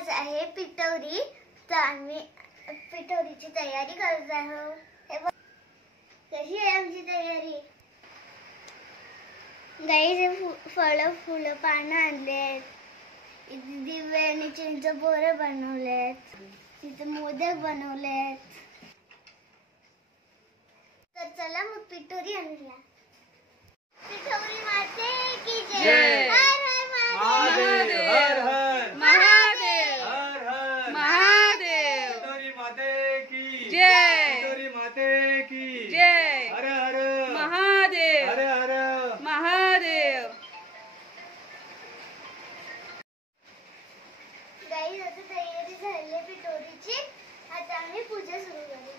आज आहे पिठोरी, तर आम्ही पिठोरीची तयारी करत आहोत. हे बघ कशी आहे आमची तयारी. गाईस फळं फुलं पानं आणलेत, इथे दिवे आणि चिंच बोरं बनवलेत, तिथे मोदक बनवलेत. तर चला मग पिठोरी आणूया. पिठोरी माते की जय. हर हर महादेव. हर हर महादेव. हर हर महादेव. पिठोरी माते की जय. पिठोरी माते की जय. हर हर महादेव. हर हर महादेव. गाईस आता तयारी झाली आहे पिठोरीची. आता आम्ही पूजा सुरू करू.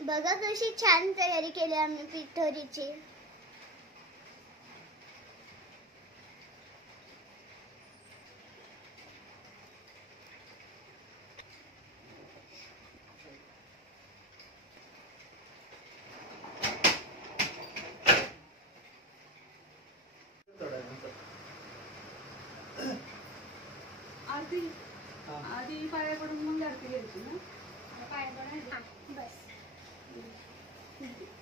बघा कशी छान तयारी केली आम्ही पिठोरीची. आधी पाया पडून मग आरती घ्यायची ना. पाया पडायचं बस.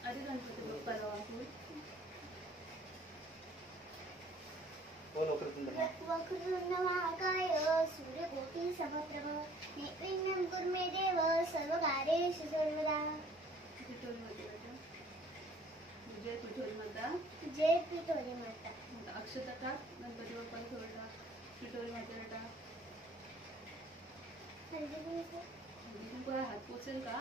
आधी गणपती बाप्पाला वाकून. वक्रतुंड महाकाय सूर्यकोटि समप्रभ निर्विघ्नं कुरु मे देव सर्वकार्येषु सर्वदा. पिठोरी माता. जय पिठोरी माता. जय पिठोरी माता. अक्षता टाक, गणपती बाप्पाला थोडं टाक, पिठोरी मातेला टाक. तू हात पोचेल का.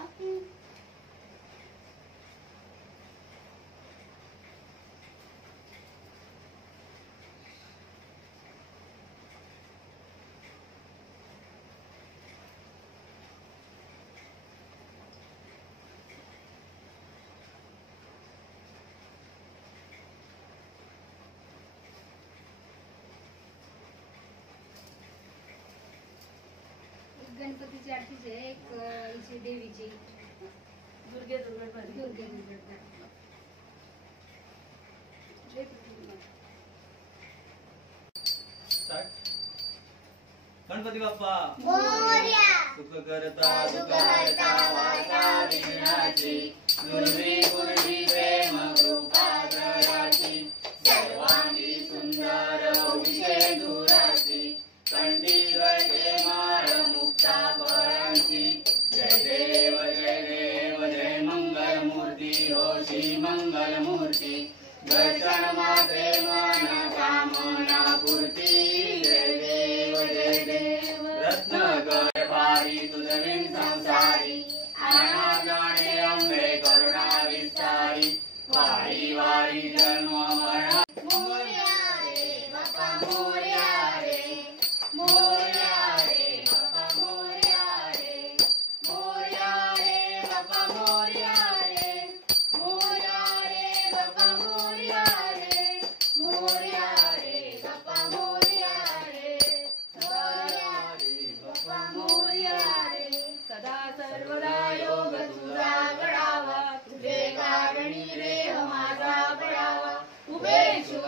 गणपतीची आरतीची आहे, एक इथे देवीची दुर्गे दुर्गट दुर्गे. जय पिठोरी माता. गणपती बाप्पा मोरया. सुख करता दुःख हरता वार्ता विघ्नाची दुर्वी पूर्वी प्रेम कृपा जयाची सर्वांगी सुंदर भविष्य दुराची कंठी गळे माळ मुक्ता फळांची. जय देव जय मंगल मूर्ती होशी मंगल मूर्ती दर्शन मात्रे मन कामना पूर्ती. जय देव रत्न गळ पारी तुझविन संसारी आणा जाणे अंबे करुणा विस्तारी वारी वारी जन्म मरण. मोरया रे बाप्पा मोरया रे मोरया रे बाप्पा मोरया रे मोरया रे बाप्पा मोरया रे मोरया रे बाप्पा मोरया रे मोरया रे बाप्पा मोरया रे मोरया रे बाप्पा मोरया रे. सदा सर्वदा योग तुझा गडावा, तुझे कारणी रे माझा पडावा. उभे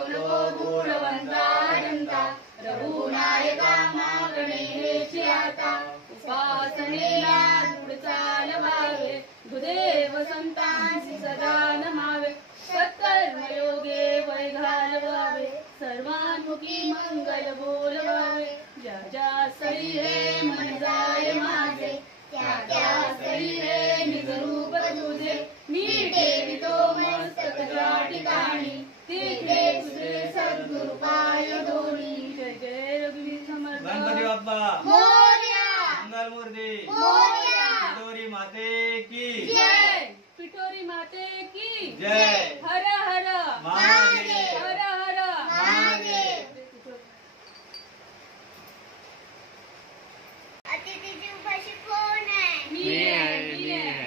नको गुणवंता अनंता, रघुनायका मागणे हेची आता. उपासनेला दूर चालवावे, गुरुदेव संतांसी सदा नमावे. सत्कर्म योगे वय घालवावे, सर्वांमुखी मंगल बोलवावे. ज्या ज्या स्थळी रे मन जाय माझे, त्या त्या स्थळी रे निज रूप तुझे. मी ठेवितो मस्तक ज्या ठिकाणी, तिथे तुझे सद्गुरु पाय दोन्ही. जय जय रघुवीर समर्थ. गणपती बाप्पा मोरया. मंगल मूर्ती मोरया. पिठोरी माते की जय पिठोरी माते की जय. हर हर महादेव. हर हर महादेव. अतिथीची उपाशी कोण आहे. मी आहे.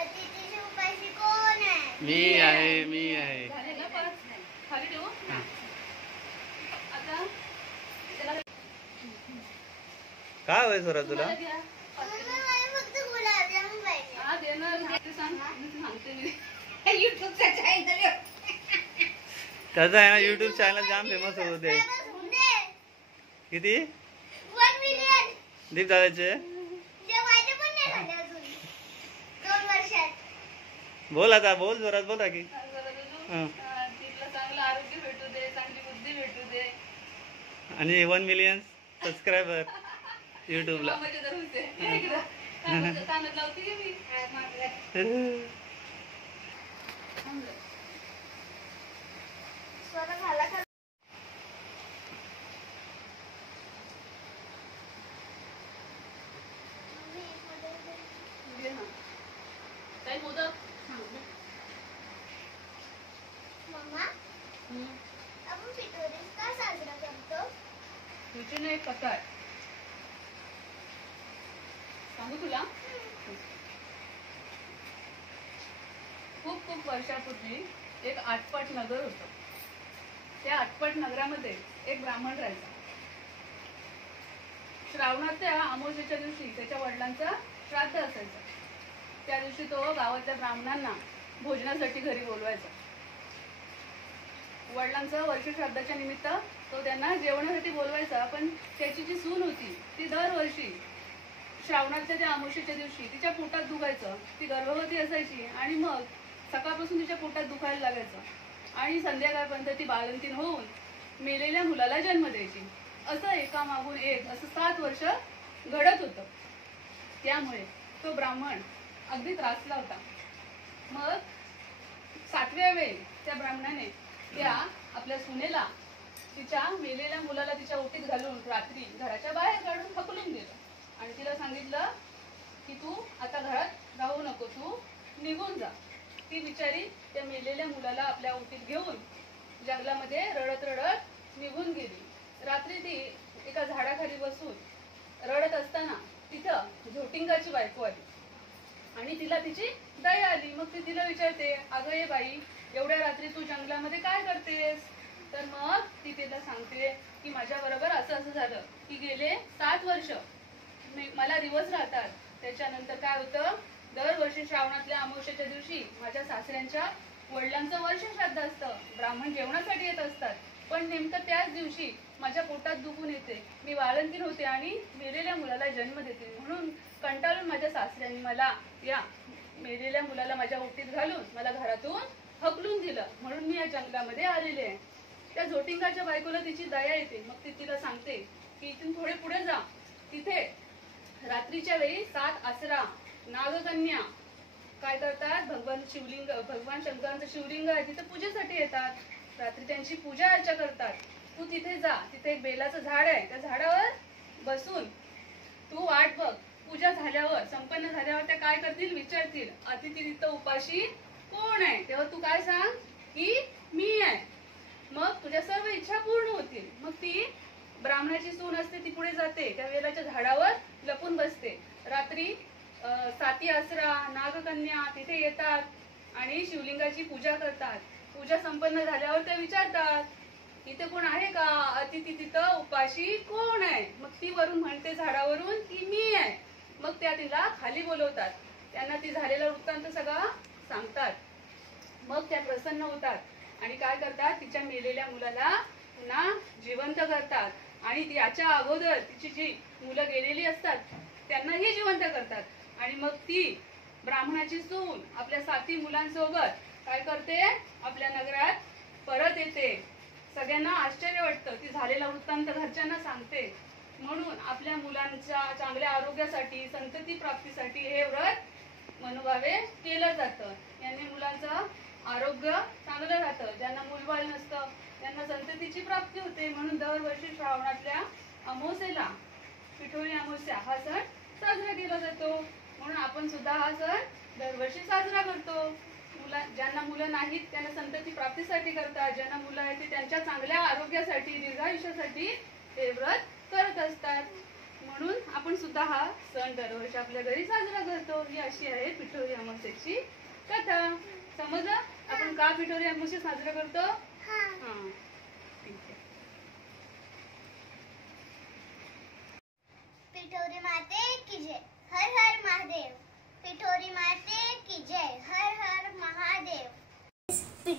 अतिथीची उपाशी कोण आहे. मी आहे. झाले का परत खाली ठेवू. आता त्याला काय होय सोरा तुला. मला घ्या. मला फक्त गुलाबजामुन पाहिजे. हा दे ना. युट्यूबचा चॅनल त्याचा आहे ना युट्यूब चॅनल जाम फेमस होत होते. किती 1 मिलियन. दीप दादाचे? ते माझे पण नाही झाले अजून 2 वर्षात. बोल आता, बोल जोरात बोला की. हं. तिला चांगलं आरोग्य भेटू दे, चांगली बुद्धी भेटू दे. आणि 1 मिलियन सबस्क्रायबर युट्यूबला. मजा तर होते. ये इकडं. कानात लावते की मी. स्वतः झाला का? मम्मी, एक मोदक दे. घे ना. ताई मोदक. मम्मा, आपण पिठोरी का साजरा करतो? तुझी ना एक कथा आहे. सांगू तुला? खूप खूप वर्षापूर्वी एक आटपाट नगर होतं. त्या आटपाट नगरामध्ये एक ब्राह्मण राहायचा. श्रावणाच्या अमावस्येच्या दिवशी त्याच्या वडिलांचा श्राद्ध असायचं. त्या दिवशी तो गावातल्या ब्राह्मणांना भोजनासाठी घरी बोलवायचा. वडिलांचं वर्षश्राद्धाच्या निमित्त तो त्यांना जेवणासाठी बोलवायचा. पण त्याची जी सून होती ती दरवर्षी श्रावणाच्या त्या अमावस्येच्या दिवशी तिच्या पोटात दुखायचं. ती गर्भवती असायची आणि मग सकाळपासून तिच्या पोटात दुखायला लागायचं आणि संध्याकाळपर्यंत ती बाळंतीण होऊन मेलेल्या मुलाला जन्म द्यायची. असं एकामागून एक असं 7 वर्ष घडत होतं. त्यामुळे तो ब्राह्मण अगदी त्रासला होता. मग 7व्या वेळी त्या ब्राह्मणाने त्या आपल्या सुनेला तिच्या मेलेल्या मुलाला तिच्या ओटीत घालून रात्री घराच्या बाहेर काढून हकलून दिलं आणि तिला सांगितलं की तू आता घरात राहू नको, तू निघून जा. ती बिचारी त्या मेलेल्या मुलाला आपल्या ओटीत घेऊन जंगलामध्ये रडत रडत निघून गेली. रात्री ती एका झाडाखाली बसून रडत असताना तिथं झोटिंगाची बायको आली आणि तिला तिची दया आली. मग ती तिला विचारते, अगं ये बाई, एवढ्या रात्री तू जंगलामध्ये काय करतेस? तर मग ती तिला सांगते की माझ्या बरोबर असं असं झालं की गेले 7 वर्ष मला दिवस राहतात. त्याच्यानंतर काय होतं, दरवर्षी श्रावणातल्या अमावस्येच्या दिवशी माझ्या सासऱ्यांच्या वडिलांचं वर्षश्राद्ध असतं. ब्राह्मण जेवणासाठी येत असतात. पण नेमकं त्याच दिवशी माझ्या पोटात दुखून येते. मी बाळंतीण होते आणि मेलेल्या मुलाला जन्म देते. म्हणून कंटाळून माझ्या सासऱ्यांनी मला या मेलेल्या मुलाला माझ्या ओटीत घालून मला घरातून हकलून दिलं. म्हणून मी या जंगलामध्ये आलेले आहे. त्या झोटिंगाच्या बायकोला तिची दया येते. मग ती तिला सांगते की इथून थोडे पुढे जा. तिथे रात्रीच्या वेळी 7 आसरा नागकन्या काय करतात, भगवान शंकरांचं शिवलिंग आहे तिथे पूजेसाठी येतात. रात्री त्यांची पूजा अर्चा करतात. तू तिथे जा. तिथे एक बेलाचं झाड आहे. त्या झाडावर बसून तू वाट बघ. पूजा झाल्यावर, संपन्न झाल्यावर त्या काय करतील, विचारतील अतिथी तिथं उपाशी कोण आहे? तेव्हा तू काय सांग की मी आहे. मग तुझ्या सर्व इच्छा पूर्ण होतील. मग ती ब्राह्मणाची सून असते, ती पुढे जाते. त्या वेलाच्या झाडावर लपून बसते. रात्री 7 आसरा नागकन्या तिथे येतात आणि शिवलिंगाची पूजा करतात. पूजा संपन्न झाल्यावर ते विचारतात इथे कोण आहे का? अतिथी तिथं उपाशी कोण आहे? मग ती वरून म्हणते झाडावरून की मी आहे. मग त्या तिला खाली बोलवतात. त्यांना ती झालेला वृत्तांत सगळा सांगतात. मग त्या प्रसन्न होतात आणि काय करतात, तिच्या मेलेल्या मुलाला पुन्हा जिवंत करतात. आणि याच्या अगोदर तिची जी मुलं गेलेली असतात त्यांनाही जिवंत करतात. आणि मग ती ब्राह्मणाची सून आपल्या 7 मुलांसोबत काय करते, आपल्या नगरात परत येते. सगळ्यांना आश्चर्य वाटतं. ती झालेला वृत्तांत घरच्यांना सांगते. म्हणून आपल्या मुलांच्या चांगल्या आरोग्यासाठी, संतती प्राप्तीसाठी हे व्रत मनोभावे केलं जातं. याने मुलांचं आरोग्य चांगलं राहतं. ज्यांना मूलबाळ नसतं त्यांना संततीची प्राप्ती होते. म्हणून दरवर्षी श्रावणातल्या अमावस्येला पिठोरी अमावस्या हा सण साजरा केला जातो. म्हणून आपण सुद्धा हा सण दरवर्षी साजरा करतो. ज्यांना मुलं नाहीत त्यांना संतती प्राप्तीसाठी करतात. ज्यांना मुलं आहेत ते त्यांच्या चांगल्या आरोग्यासाठी, दीर्घायुष्यासाठी हे व्रत करत असतात. म्हणून आपण सुद्धा हा सण दरवर्षी आपल्या घरी साजरा करतो. ही अशी आहे पिठोरी अमावस्येची कथा. समजलं आपण का पिठोरी अमावस्या साजरा करतो? हा, ठीक आहे. पिठोरी माते की जय, हर हर महादेव. पिठोरी माते की जय, हर हर महादेव.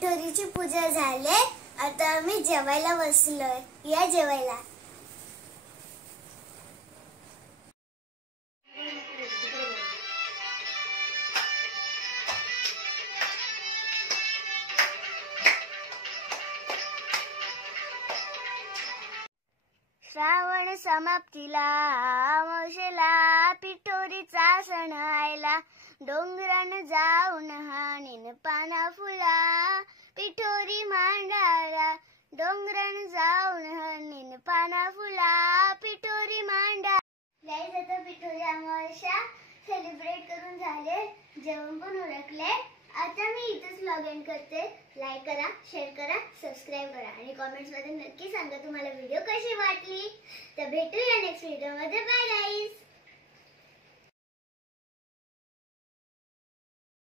पिठोरीची पूजा झाली. आता आम्ही जेवायला बसलोय. या जेवायला. श्रावण समाप्तीला अमावशेला पिठोरीचा सण आयला. डोंगरान जाऊन हाणीन पाना फुला पिठोरी मांडाला. डोंगरान जाऊन हाणीन पाना फुला पिठोरी मांडा. गाईज आता पिठोरी अमावस्या सेलिब्रेट करून झाले. जेवण पण उरकले. आता मी इथेच लॉग इन करते. लाईक करा, शेअर करा, सबस्क्राईब करा आणि कॉमेंट्स मध्ये नक्की सांगा तुम्हाला व्हिडिओ कशी वाटली. तर भेटूया नेक्स्ट व्हिडिओ मध्ये. Bye guys.